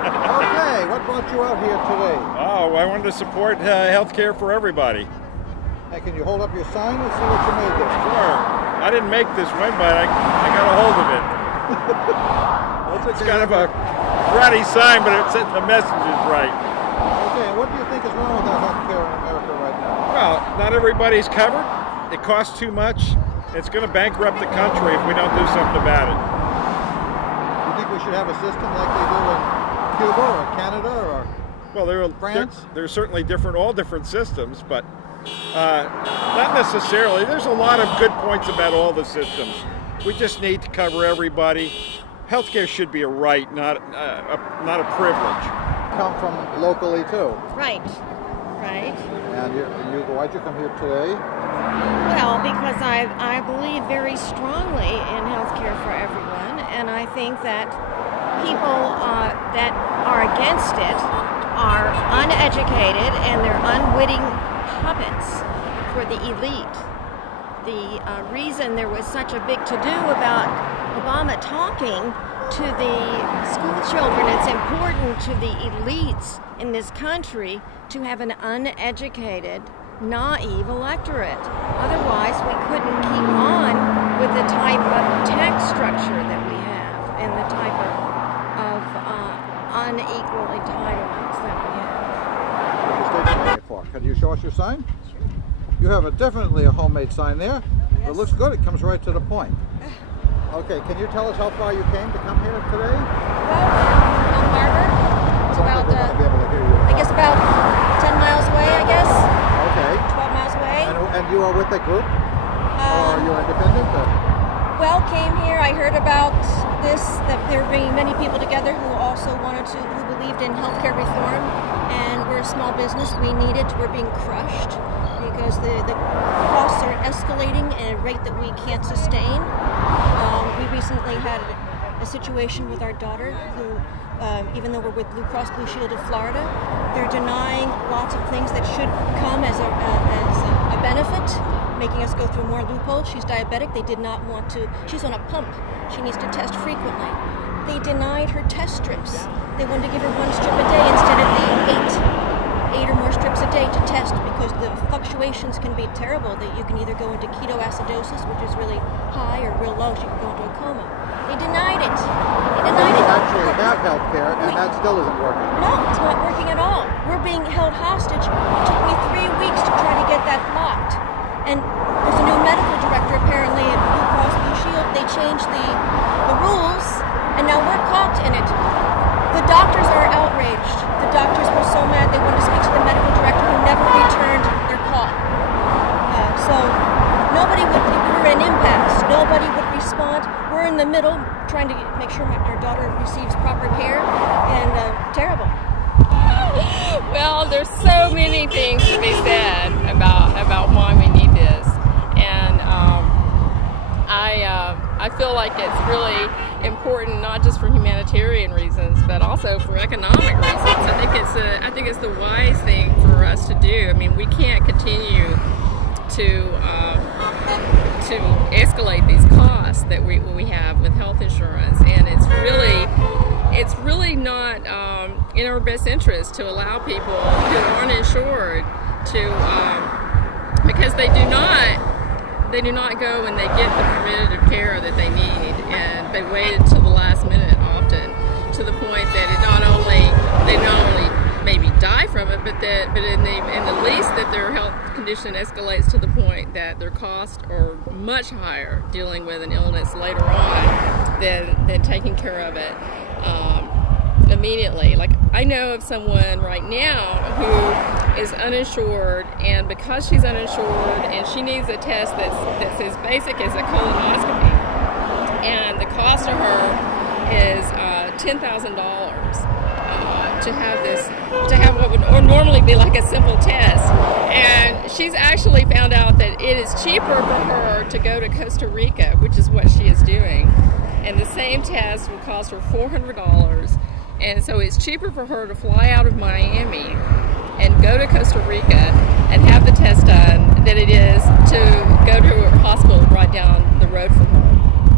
Okay, what brought you out here today? Oh, I wanted to support health care for everybody. Hey, can you hold up your sign and see what you made there? Sure. I didn't make this one, but I got a hold of it. It's kind of a ratty sign, but the message is right. Okay, and what do you think is wrong with our health care in America right now? Well, not everybody's covered. It costs too much. It's going to bankrupt the country if we don't do something about it. You think we should have a system like they do in Cuba or Canada or France? There's certainly all different systems, but not necessarily. There's a lot of good points about all the systems. We just need to cover everybody. Healthcare should be a right, not a privilege. Come from locally too. Right. And why'd you come here today? Well, because I believe very strongly in healthcare for everyone, and I think that people that are against it are uneducated and they're unwitting puppets for the elite. The reason there was such a big to-do about Obama talking to the school children, it's important to the elites in this country to have an uneducated, naive electorate. Otherwise, we couldn't keep on with the type of tax structure that we have and the type of unequal entitlements that we have. What are you stationary for? Can you show us your sign? Sure. You have definitely a homemade sign there. Yes. It looks good. It comes right to the point. Okay, can you tell us how far you came to come here today? Well, on Harbor. It's about, be able to hear you. I guess about 10 miles away, I guess. Okay. 12 miles away. And you are with a group? Or are you independent? Well, came here, I heard about this, that they're bringing many people together who believed in healthcare reform, and we're a small business, we need it, we're being crushed because the costs are escalating at a rate that we can't sustain. We recently had a situation with our daughter who, even though we're with Blue Cross Blue Shield of Florida, they're denying lots of things that should come as a benefit, making us go through more loopholes. She's diabetic. They did not want to. She's on a pump. She needs to test frequently. They denied her test strips. They wanted to give her 1 strip a day instead of the 8 or more strips a day to test, because the fluctuations can be terrible. That you can either go into ketoacidosis, which is really high, or real low. She can go into a coma. They denied it. You actually have health care, and that still isn't working. No, it's not working at all. We're being held hostage. It took me 3 weeks to try to get that blocked. And there's a new medical director apparently at Blue Cross Blue Shield. They changed the rules, and now we're caught in it. The doctors are outraged. The doctors were so mad they wanted to speak to the medical director, who never returned their call. So nobody would. We're in an impasse. Nobody would respond. We're in the middle, trying to make sure our daughter receives proper care, and terrible. Well, there's so many things to be said about why we need this, and I feel like it's really important, not just for humanitarian reasons, but also for economic reasons. I think it's the wise thing for us to do. I mean, we can't continue to escalate these costs that we have with health insurance, and it's really not in our best interest to allow people who aren't insured to, because they do not go and they get the preventative care that they need, and they wait until the last minute often, to the point that they not only maybe die from it, but in the least that their health condition escalates to the point that their costs are much higher dealing with an illness later on than taking care of it immediately. Like, I know of someone right now who is uninsured, and because she's uninsured and she needs a test that's as basic as a colonoscopy, and the cost to her is $10,000 to have what would normally be like a simple test. And she's actually found out that it is cheaper for her to go to Costa Rica, which is what she is doing, and the same test would cost her $400. And so it's cheaper for her to fly out of Miami and go to Costa Rica and have the test done than it is to go to a hospital right down the road from her.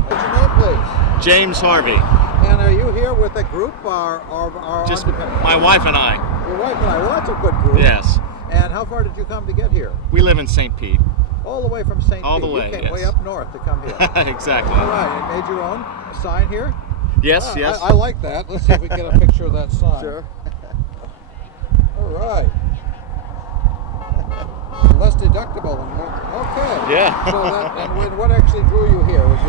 What's your name, please? James Harvey. And are you here with a group or Just independent? my wife and I. Your wife and I. Well, that's a good group. Yes. And how far did you come to get here? We live in St. Pete. All the way from St. All Pete. the way, You came yes. way up north to come here. Exactly. All right. You made your own sign here? Yes, yes. I like that. Let's see if we can get a picture of that sign. Sure. All right. Less deductible than more. Okay. Yeah. So that, and what actually drew you here? What's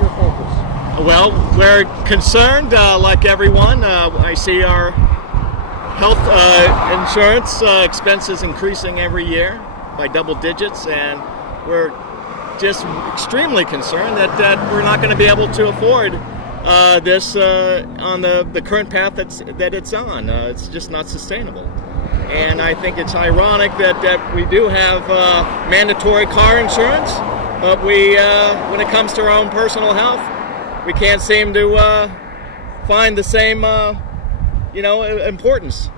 your focus? Well, we're concerned, like everyone. I see our health insurance expenses increasing every year by double digits, and we're just extremely concerned that we're not going to be able to afford this on the current path that it's on. It's just not sustainable. And I think it's ironic that we do have mandatory car insurance, but when it comes to our own personal health, we can't seem to find the same, importance.